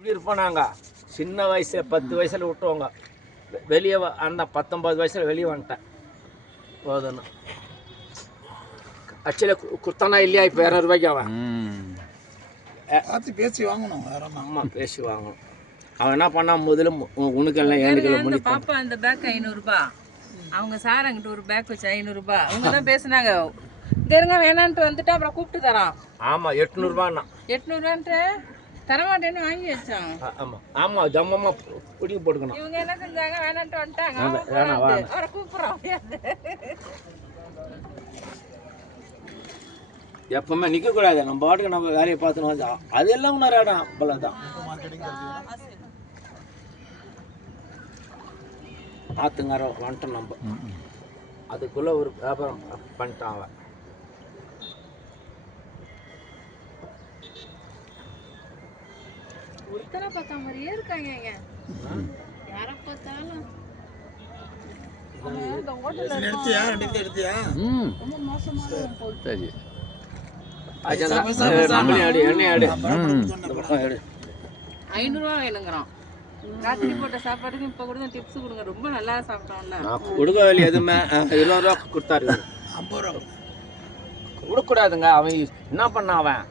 இப்படி இருப்போம் நாங்கள் சின்ன வயசில் 10 வயசில் விட்டுவோங்க வெளியே அந்த 19 வயசில் வெளியே வந்துட்டேன் போதுன்னு ஆக்சுவலி குத்தானா இல்லையா இப்போ 200 ரூபாய்க்கு அவன் பார்த்து பேசி வாங்கணும் வேற அம்மா பேசி வாங்கணும் அவன் என்ன பண்ணால் முதல்ல உனக்கெல்லாம் ஏழுக்கெல்லாம் முடி பாப்பா அந்த பேக் 500 ரூபாய் அவங்க சார் அங்கிட்ட ஒரு பேக் வச்சு 500 ரூபாய் அவங்க தான் பேசுனாங்க தெரிங்க வேணான்ட்டு வந்துட்டு அப்புறம் கூப்பிட்டு தரான் ஆமாம் 800 ரூபாண்ணா 800 ரூபான்ட்டு தரமாட்டேன்னு வாங்கி வச்சான் ஆமாம் ஆமாம் ஜம்மம்மா பிடிக்க போட்டுக்கணும் இவங்க என்ன செஞ்சாங்க வேணான்ட்டு வந்துட்டாங்க வேணாம் அவரை கூப்பிட்றான் எப்பவுமே நிற்கக்கூடாது நம்ம பாட்டுக்கு நம்ம வேலையை பார்த்துன்னு வந்தா அதெல்லாம் இன்னொரு இடம் அப்போல்லாம் தான் ஆத்துங்கார வந்துட்டோம் நம்ம அதுக்குள்ளே ஒரு வியாபாரம் பண்ணிட்டான் அவன் ஒருத்தனை பார்த்தா மாதிரியே இருக்காங்க யாரை பார்த்தாலும் எடுத்தியா எடுத்தியா ரொம்ப மோசமான சரி எண்ணெய் ஆடு 500 ரூபா வேணுங்கிறான் ராத்திரி போட்ட சாப்பாடுக்கு இப்போ கொடுங்க டிப்ஸ் கொடுங்க ரொம்ப நல்லா சாப்பிட்டோம்ல நான் கொடுக்க வேலையை எதுவுமே 20 ரூபா கொடுத்தாரு 50 ரூபா கொடுக்கூடாதுங்க அவன் என்ன பண்ணான் அவன்